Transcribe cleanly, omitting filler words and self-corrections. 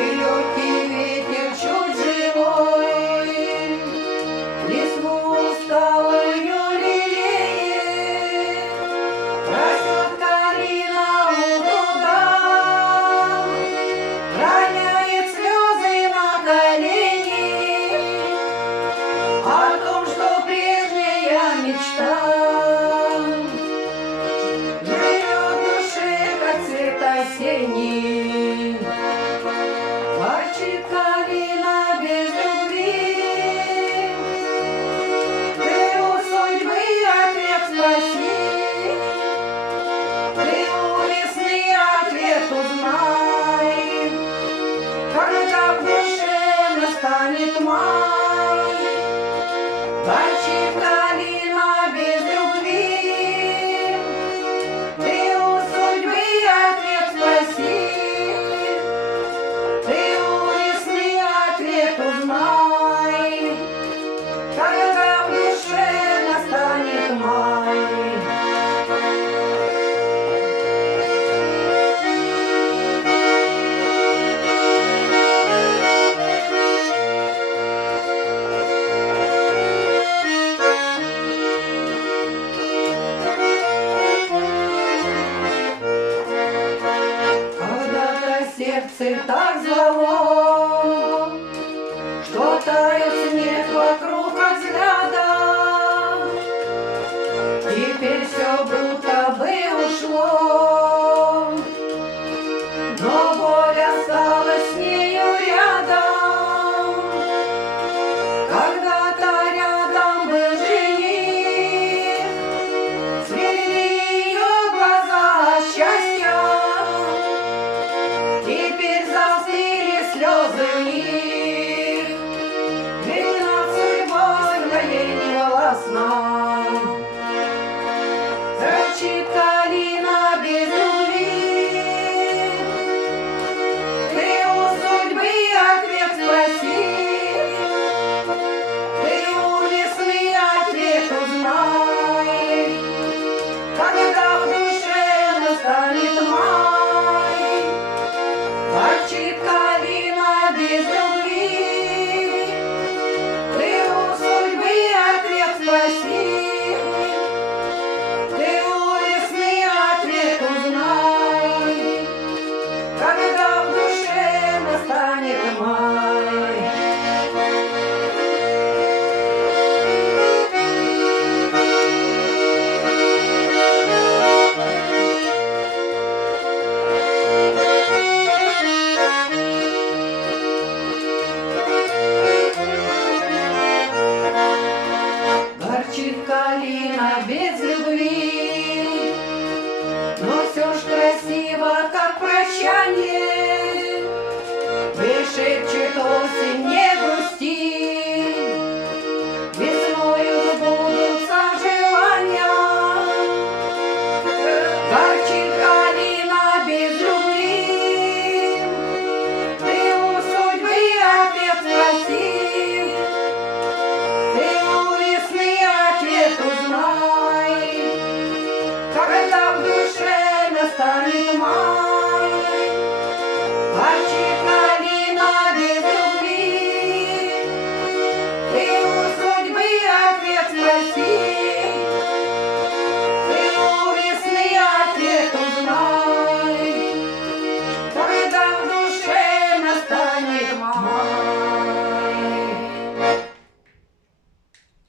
легкий ветер чуть живой листву усталую лелеет, растет калина у пруда, роняет слезы на колени о том, что прежняя мечта живет в душе, как цвет осенний. Ворчит калина без любви, ты у судьбы ответ спроси, ты у весны ответ узнай, когда в душе настанет май. Ворчит калина без любви, ты у судьбы ответ спроси, ты у весны ответ узнай, когда в душе настанет май. Сердце так звало, что тает снег вокруг от взгляда. Теперь все будто бы ушло, но боль осталась с нею рядом. Когда-то рядом был жених, светили ее глаза от счастья. Теперь застыли слезы в них, ведь над судьбой моей не властна. Ворчит калина без любви, ты у судьбы ответ спроси, ты у весны ответ узнай, когда в душе настанет май. Ворчит калина без любви, ты у судьбы ответ спроси, ты у весны ответ узнай, когда в душе настанет май. Ворчит калина без любви, но все ж красиво, как прощание. Вышепчет осень, не грусти, весною сбудутся желания. Ворчит калина без любви, ты у судьбы ответ спроси, ты у весны ответ узнай, когда в душе настанет май.